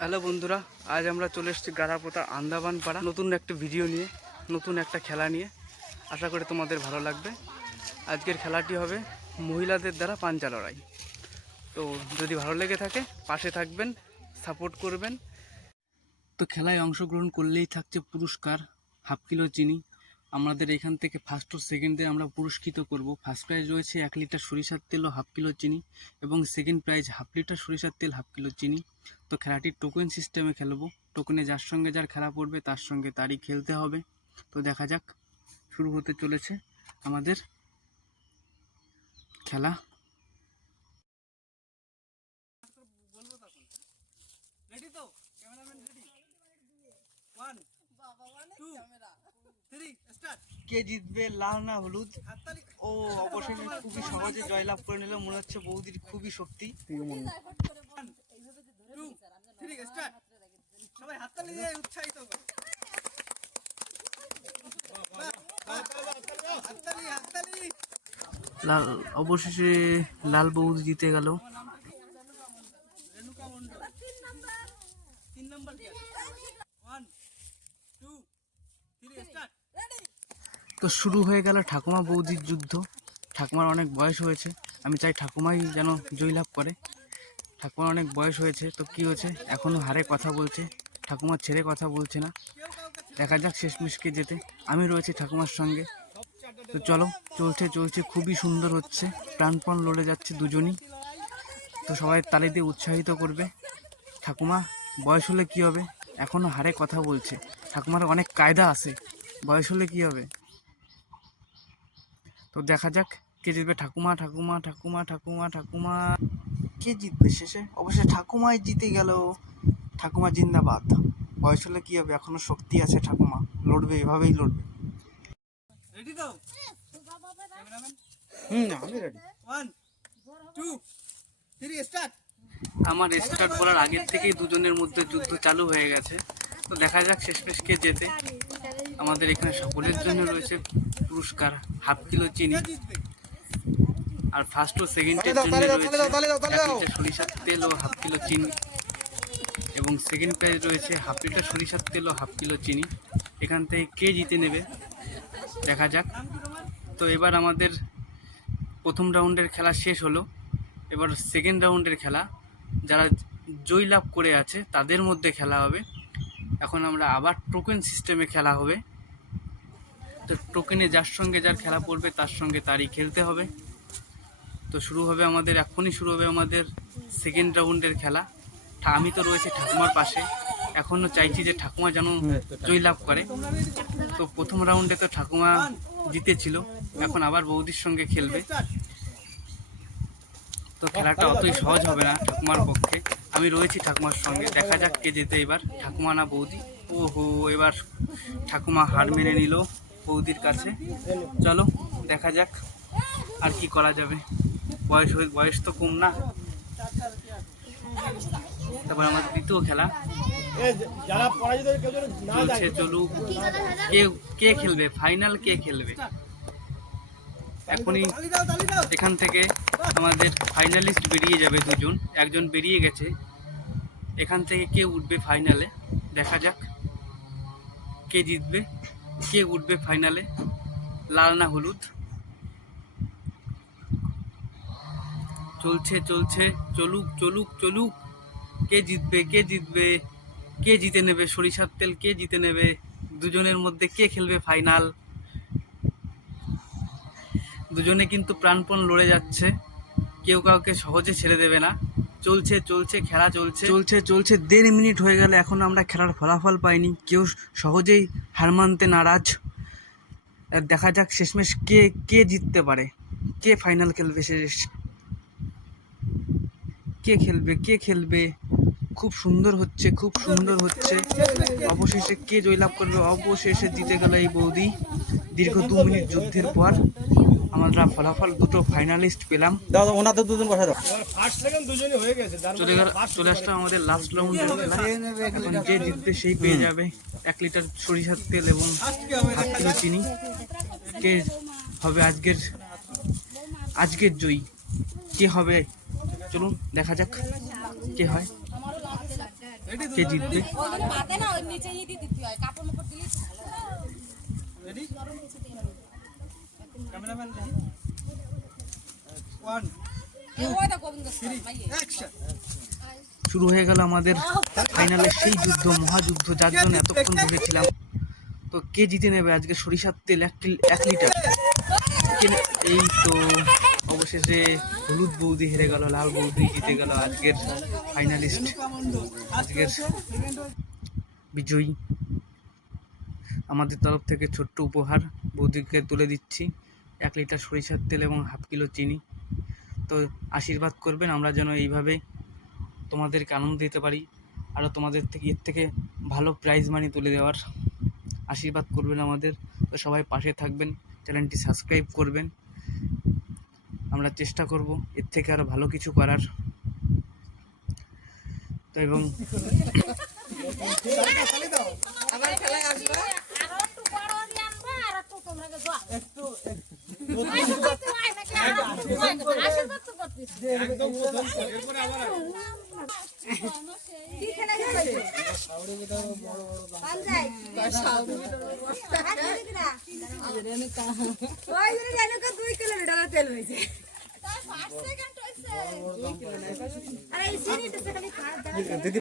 Hello বন্ধুরা, আজ আমরা চলে এসেছি গাড়াপোতা আন্দামান পাড়া নতুন একটা ভিডিও নিয়ে, নতুন একটা খেলা নিয়ে। আশা করি তোমাদের ভালো লাগবে। আজকের খেলাটি হবে মহিলাদের দ্বারা পাঞ্জা লড়াই। তো যদি ভালো লেগে থাকে পাশে থাকবেন, সাপোর্ট করবেন। তো খেলায় অংশগ্রহণ করলেই থাকছে পুরস্কার 1/2 কিলো চিনি। আমাদের এখান থেকে ফার্স্ট ও সেকেন্ডে আমরা পুরস্কৃত করব। ফার্স্ট প্রাইজ রয়েছে 1 লিটার সরিষার তেল ও 1/2 কিলো চিনি, এবং সেকেন্ড প্রাইজ 1/2 লিটার সরিষার তেল 1/2 কিলো চিনি। তো খেলাটি টোকেন সিস্টেমে খেলবো। টোকেনে যার সঙ্গে যার খেলা পড়বে তার সঙ্গে তারই খেলতে হবে। তো দেখা যাক, শুরু হতে চলেছে আমাদের খেলা। রেডি তো? Cameraman ready? 1 2 3 স্টার্ট। কে জিতবে, লাল না হলুদ? ও অবশেষে খুবই সহজে জয়লাভ করে নিল। মনে হচ্ছে বৌদির খুবই শক্তি। সবাই হাততালি দিয়ে উৎসাহিত করো। লাল, অবশেষে লাল বৌদি জিতে গেল। তো শুরু হয়ে গেল ঠাকুমা বৌদির যুদ্ধ। ঠাকুমার অনেক বয়স হয়েছে, আমি চাই ঠাকুমাই যেন জয়লাভ করে। ঠাকুমার অনেক বয়স হয়েছে, তো কি হয়েছে, এখনো হারে কথা বলছে, ঠাকুমার ছেড়ে কথা বলছে না। দেখা যাক শেষমেশকে যেতে। আমি রয়েছি ঠাকুমার সঙ্গে। তো চলো, চলছে চলছে, খুবই সুন্দর হচ্ছে, প্রাণপণ লড়ে যাচ্ছে দুজনই। তো সবাই তালি দিয়ে উৎসাহিত করবে। ঠাকুমা বয়স হলে কি হবে, এখনো হারে কথা বলছে। ঠাকুমার অনেক কায়দা আছে, বয়স হলে কি হবে। তো দেখা যাক কে জিতবে। ঠাকুমা ঠাকুমা ঠাকুমা ঠাকুমা ঠাকুমা কে জিতবে শেষে? অবশ্যই ঠাকুমাই জিতে গেল। ঠাকুমা জিন্দাবাদ। বয়স হলে কি হবে, এখনো শক্তি আছে, ঠাকুমা লড়বে, এভাবেই লড়বে। রেডি তো? ক্যামেরাম্যান? আমি রেডি। 1 2 3 স্টার্ট। আমার স্টার্ট বলার আগের থেকেই দুজনের মধ্যে যুদ্ধ চালু হয়ে গেছে। তো দেখা যাক শেষমেশ কে জেতে। আমাদের এখানে সকলের জন্য রয়েছে পুরস্কার 1/2 কিলো চিনি, আর ফার্স্ট ও সেকেন্ডের জন্য রয়েছে 1 লিটার সরিষার তেল ও 1/2 কিলো চিনি, এবং সেকেন্ড প্রাইজ রয়েছে 1/2 লিটার সরিষার তেল ও 1/2 কিলো চিনি। এখান থেকে কে জিতে নেবে দেখা যাক। তো এবার আমাদের প্রথম রাউন্ডের খেলা শেষ হলো। এবার সেকেন্ড রাউন্ডের খেলা, যারা জয়লাভ করে আছে তাদের মধ্যে খেলা হবে। এখন আমরা আবার টোকেন সিস্টেমে খেলা হবে। তো টোকেনে যার সঙ্গে যার খেলা পড়বে তার সঙ্গে তারই খেলতে হবে। তো শুরু হবে আমাদের, এখনই শুরু হবে আমাদের সেকেন্ড রাউন্ডের খেলা। আমি তো রয়েছি ঠাকুমার পাশে, এখনও চাইছি যে ঠাকুমা যেন জয়লাভ করে। তো প্রথম রাউন্ডে তো ঠাকুমা জিতেছিল, এখন আবার বৌদির সঙ্গে খেলবে। তো খেলাটা অতই সহজ হবে না ঠাকুমার পক্ষে। আমি রয়েছি ঠাকুমার সঙ্গে, দেখা যাক কে যেতে এবার, ঠাকুমা না বৌদি। ওহো, এবার ঠাকুমা হার মেনে নিল বৌদির কাছে। চলো দেখা যাক আর কি করা যাবে, বয়স তো কম না। তারপর আমাদের দ্বিতীয় খেলা চলছে, চলুক। কে খেলবে ফাইনাল, কে খেলবে। এখনই এখান থেকে আমাদের ফাইনালিস্ট বেরিয়ে যাবে দুজন, একজন বেরিয়ে গেছে। এখান থেকে কে উঠবে ফাইনালে দেখা যাক, কে জিতবে, কে উঠবে ফাইনালে, লাল না হলুদ। চলছে চলছে, চলুক চলুক চলুক। কে জিতবে, কে জিতবে, কে জিতে নেবে সরিষার তেল, কে জিতে নেবে, দুজনের মধ্যে কে খেলবে ফাইনাল। দুজনে কিন্তু প্রাণপণ লড়ে যাচ্ছে, কেউ কাউকে সহজে ছেড়ে দেবে না। চলছে চলছে, খেলা চলছে চলছে চলছে, 1.5 মিনিট হয়ে গেল, এখন আমরা খেলার ফলাফল পাইনি। কেউ সহজেই হার মানতে নারাজ। দেখা যাক শেষমেশ কে কে জিততে পারে, কে ফাইনাল খেলবে, কে খেলবে, কে খেলবে। খুব সুন্দর হচ্ছে, খুব সুন্দর হচ্ছে। অবশেষে কে জয়লাভ করবে, অবশেষে জিতে গেল এই বৌদি। দীর্ঘ 2 মিনিট যুদ্ধের পর আমরা ফলাফল দুটো ফাইনালিস্ট পেলাম। চলে আসলো আমাদের লাস্ট রাউন্ডের খেলা। এখন যে জিতবে সেই পেয়ে যাবে 1 লিটার সরিষার তেল এবং 1/2 কিলো চিনি। কে হবে আজকের জয়ী, কে হবে, চলুন দেখা যাক কে হয়। কে জিতবে? শুরু হয়ে গেল আমাদের ফাইনালের সেই যুদ্ধ, মহাযুদ্ধ, যার জন্য এতক্ষণ বসেছিলাম। তো কে জিতে নেবে আজকে সরিষার তেল 1 লিটার? এই তো অবশেষে হলুদ বৌদি হেরে গেল, লাল বৌদি জিতে গেল আজকের ফাইনালিস্ট, আজকের বিজয়ী। আমাদের তরফ থেকে ছোট্ট উপহার বৌদিকে তুলে দিচ্ছি, 1 লিটার সরিষার তেল এবং হাফ কিলো চিনি। তো আশীর্বাদ করবেন আমরা যেন এইভাবে তোমাদেরকে আনন্দ দিতে পারি, আরও তোমাদের থেকে এর থেকে ভালো প্রাইজ মানি তুলে দেওয়ার আশীর্বাদ করবেন আমাদের। তো সবাই পাশে থাকবেন, চ্যানেলটি সাবস্ক্রাইব করবেন। আমরা চেষ্টা করব এর থেকে আরও ভালো কিছু করার। তো এবং তেল হয়েছে।